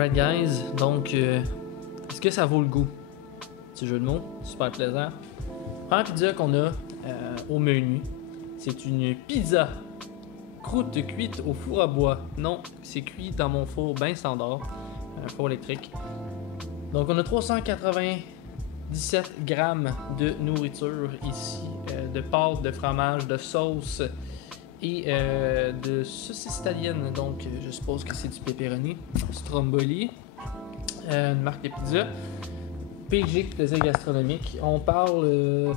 Alright guys, donc est-ce que ça vaut le goût? Petit jeu de mots, super plaisant. Première pizza qu'on a au menu, c'est une pizza croûte cuite au four à bois. Non, c'est cuit dans mon four bien standard, un four électrique. Donc on a 397 grammes de nourriture ici, de pâte, de fromage, de sauce et de saucisse italienne. Donc je suppose que c'est du pepperoni, stromboli, une marque de pizza. PG Plaisir Gastronomique. On parle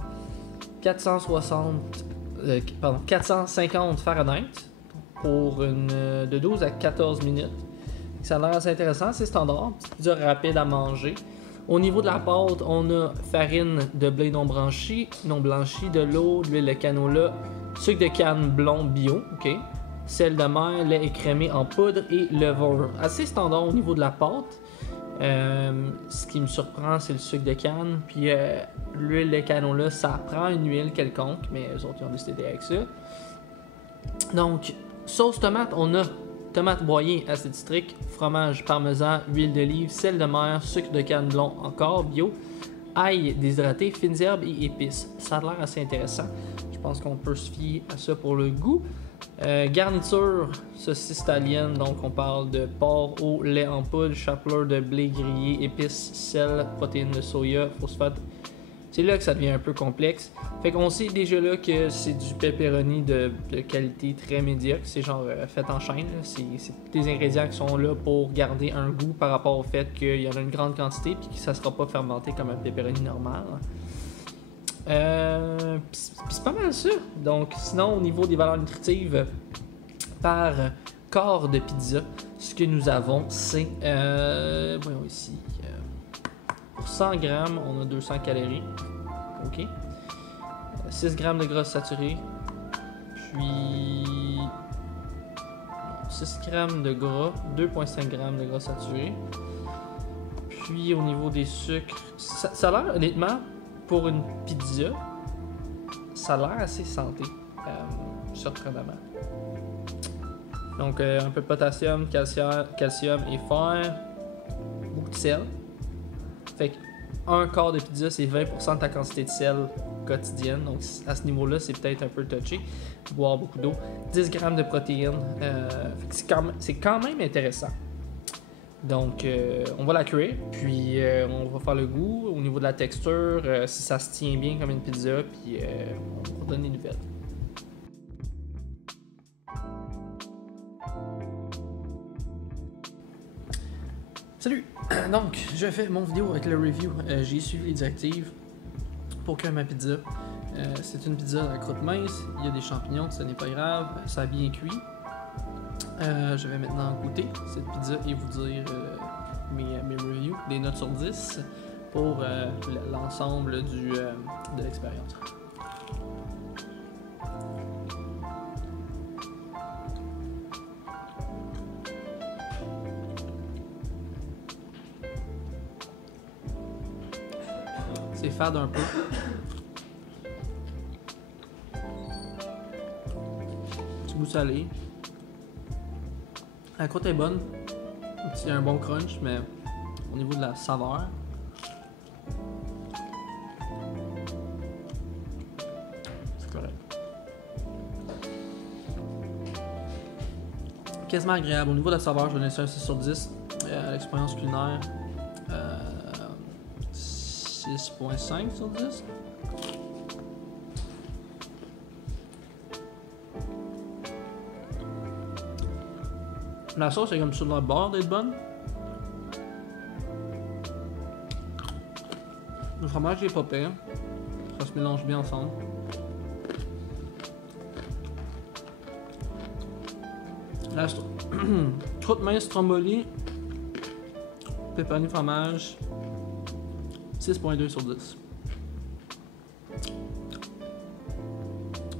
450 Fahrenheit pour une de 12 à 14 minutes. Ça a l'air assez intéressant, c'est standard, petite pizza rapide à manger. Au niveau de la pâte, on a farine de blé non blanchi, de l'eau, de l'huile de canola, sucre de canne blond bio, ok, sel de mer, lait écrémé en poudre et levure. Assez standard au niveau de la pâte. Ce qui me surprend, c'est le sucre de canne. Puis l'huile de canola, ça prend une huile quelconque, mais eux autres ils ont décidé avec ça. Donc, sauce tomate, on a tomate broyée, acide citrique, fromage parmesan, huile d'olive, sel de mer, sucre de canne blond, encore bio, ail déshydraté, fines herbes et épices. Ça a l'air assez intéressant. Je pense qu'on peut se fier à ça pour le goût. Garniture, saucisse italienne, donc on parle de porc au lait en poudre, chapelure de blé grillé, épices, sel, protéines de soya, phosphate. C'est là que ça devient un peu complexe. Fait qu'on sait déjà là que c'est du pepperoni de qualité très médiocre. C'est genre fait en chaîne. C'est des ingrédients qui sont là pour garder un goût par rapport au fait qu'il y en a une grande quantité et que ça ne sera pas fermenté comme un pepperoni normal. Puis c'est pas mal ça. Donc sinon au niveau des valeurs nutritives par quart de pizza, ce que nous avons c'est voyons ici pour 100 grammes on a 200 calories, ok, 6 grammes de gras saturé, puis 6 grammes de gras, 2,5 grammes de gras saturé. Puis au niveau des sucres, ça a l'air honnêtement pour une pizza, ça a l'air assez santé, surprenamment. Donc un peu de potassium, calcium et fer, beaucoup de sel. Fait qu'un quart de pizza, c'est 20% de ta quantité de sel quotidienne. Donc à ce niveau-là, c'est peut-être un peu touché. Boire beaucoup d'eau. 10 grammes de protéines. Fait que c'est quand même intéressant. Donc, on va la cuire, puis on va faire le goût. Au niveau de la texture, si ça se tient bien comme une pizza, puis on va donner des nouvelles. Salut! Donc, je fais mon vidéo avec le review. J'ai suivi les directives pour cuire ma pizza. C'est une pizza à croûte mince, il y a des champignons, ce n'est pas grave, ça a bien cuit. Je vais maintenant goûter cette pizza et vous dire mes reviews, des notes sur 10 pour l'ensemble de l'expérience. C'est fade un peu. Petit goût salé. La croûte est bonne. Il y a un bon crunch, mais au niveau de la saveur, c'est correct. Quasiment agréable. Au niveau de la saveur, je vais laisser un 6 sur 10. L'expérience culinaire, 6.5 sur 10. La sauce est comme sur le bord d'être bonne. Le fromage est pas pire. Ça se mélange bien ensemble. La croûte mince, stromboli, pepperoni fromage, 6.2 sur 10.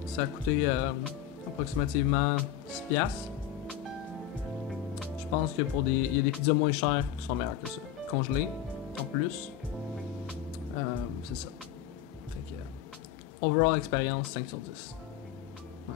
Ça a coûté approximativement 6$. Je pense que il y a des pizzas moins chères qui sont meilleures que ça. Congelées, en plus. C'est ça. Fait que, overall expérience, 5 sur 10. Ouais.